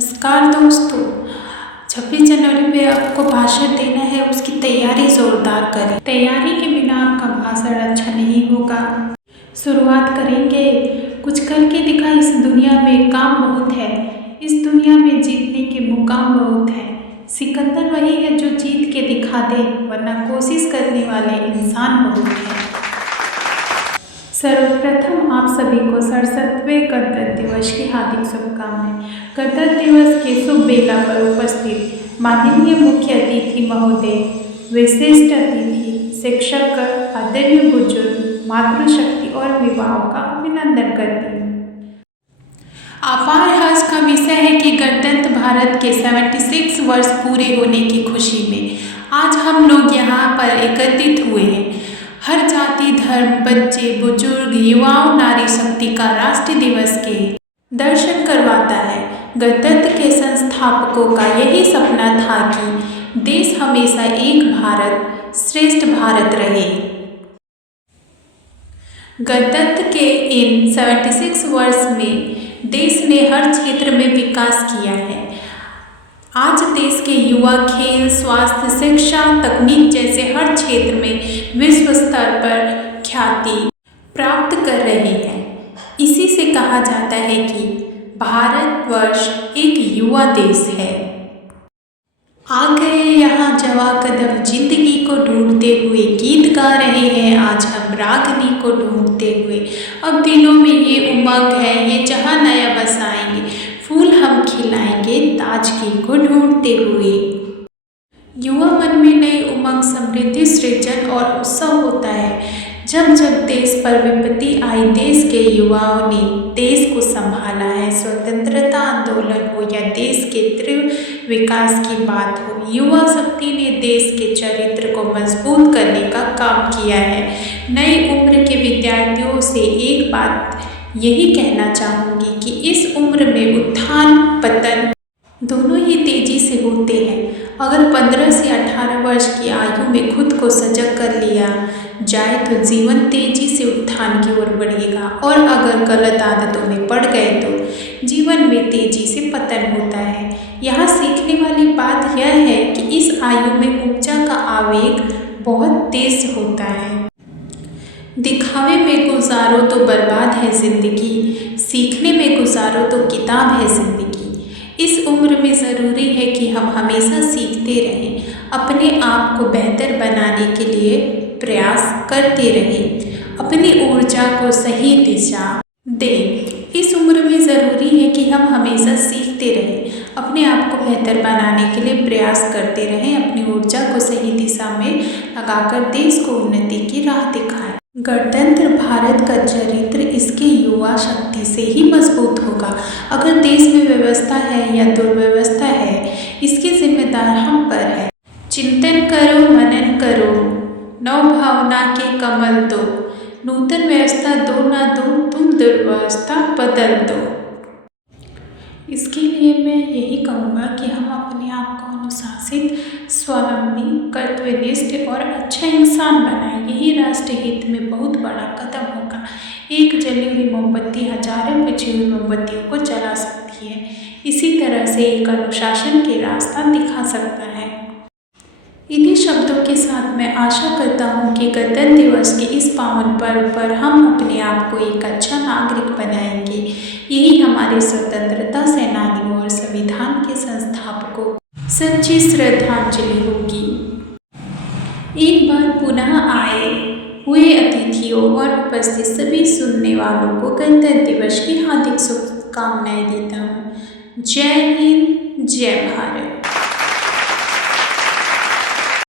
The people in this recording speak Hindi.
नमस्कार दोस्तों। 26 जनवरी पे आपको भाषण देना है, उसकी तैयारी जोरदार करें। तैयारी के बिना आपका भाषण अच्छा नहीं होगा। शुरुआत करेंगे। कुछ करके दिखा, इस दुनिया में काम बहुत है, इस दुनिया में जीतने के मुकाम बहुत है। सिकंदर वही है जो जीत के दिखा दे, वरना कोशिश करने वाले इंसान बहुत है। सर्वप्रथम आप सभी को 67वें गणतंत्र दिवस की हार्दिक शुभकामनाएं। गणतंत्र दिवस के शुभ बेला पर उपस्थित माननीय मुख्य अतिथि महोदय, विशिष्ट अतिथि, शिक्षक, आदरणीय बुजुर्ग, मातृशक्ति और विवाहों का अभिनंदन करती हूँ। अपार हर्ष का विषय है कि गणतंत्र भारत के 76 वर्ष पूरे होने की खुशी में आज हम लोग यहाँ पर एकत्रित हुए हैं। हर जाति, धर्म, बच्चे, बुजुर्ग, युवाओं, नारी शक्ति का राष्ट्रीय दिवस के दर्शन करवाता है। गणतंत्र के संस्थापकों का यही सपना था कि देश हमेशा एक भारत श्रेष्ठ भारत रहे। गणतंत्र के इन 76 वर्ष में देश ने हर क्षेत्र में विकास किया है। आज देश के युवा खेल, स्वास्थ्य, शिक्षा, तकनीक जैसे हर क्षेत्र में विश्व स्तर पर ख्याति प्राप्त कर रहे हैं। इसी से कहा जाता है कि भारतवर्ष एक युवा देश है। आ गए यहाँ जवा कदम जिंदगी को ढूंढते हुए, गीत गा रहे हैं आज हम रागनी को ढूंढते हुए। अब दिलों में ये उमंग है, ये जहाँ नया बसाएंगे, फूल हम खिलाएंगे ताजगी को ढूंढते हुए। युवा मन में नई उमंग, समृद्धि, सृजन और उत्सव होता है। जब जब देश पर विपत्ति आई, देश के युवाओं ने देश को संभाला है। स्वतंत्रता आंदोलन हो या देश के तीव्र विकास की बात हो, युवा शक्ति ने देश के चरित्र को मजबूत करने का काम किया है। नई उम्र के विद्यार्थियों से एक बात यही कहना चाहूँगी कि इस उम्र में उत्थान पतन दोनों ही तेजी से होते हैं। अगर 15 से 18 वर्ष की आयु में खुद को सजग कर लिया जाए तो जीवन तेजी से उत्थान की ओर बढ़ेगा, और अगर गलत आदतों में पड़ गए तो जीवन में तेजी से पतन होता है। यहाँ सीखने वाली बात यह है कि इस आयु में ऊर्जा का आवेग बहुत तेज होता है। दिखावे में गुजारो तो बर्बाद है जिंदगी, सीखने में गुजारो तो किताब है जिंदगी। इस उम्र में ज़रूरी है कि हम हमेशा सीखते रहें, अपने आप को बेहतर बनाने के लिए प्रयास करते रहें, अपनी ऊर्जा को सही दिशा दें। इस उम्र में ज़रूरी है कि हम हमेशा सीखते रहें, अपने आप को बेहतर बनाने के लिए प्रयास करते रहें, अपनी ऊर्जा को सही दिशा में लगाकर देश को उन्नति की राह दिखाएं। गणतंत्र भारत का चरित्र इसके युवा शक्ति से ही मजबूत होगा। अगर देश में व्यवस्था है या दुर्व्यवस्था है, इसकी जिम्मेदार हम पर है। चिंतन करो, मनन करो, नव भावना के कमल दो, नूतन व्यवस्था दो ना दो, तुम दुर्व्यवस्था बदल दो। इसके लिए मैं यही कहूँगा कि हम अपने आप को अनुशासित, स्वावलंबी, कर्तव्यनिष्ठ और अच्छा इंसान बनाएं। यही राष्ट्र हित में बहुत बड़ा कदम होगा। एक जली हुई मोमबत्ती हजारों बुझी हुई मोमबत्तियों को जला सकती है। इसी तरह से एक अनुशासन के रास्ता दिखा सकता है। इन्हीं शब्दों के साथ मैं आशा करता हूँ कि गणतंत्र दिवस के इस पावन पर्व पर हम अपने आप को एक अच्छा नागरिक बनाएंगे। यही हमारे स्वतंत्रता सेनानियों और संविधान के संस्थापकों को सच्ची श्रद्धांजलि होगी। एक बार पुनः आए हुए अतिथियों और उपस्थित सभी सुनने वालों को गणतंत्र दिवस की हार्दिक शुभकामनाएं देता हूँ। जय हिंद, जय भारत।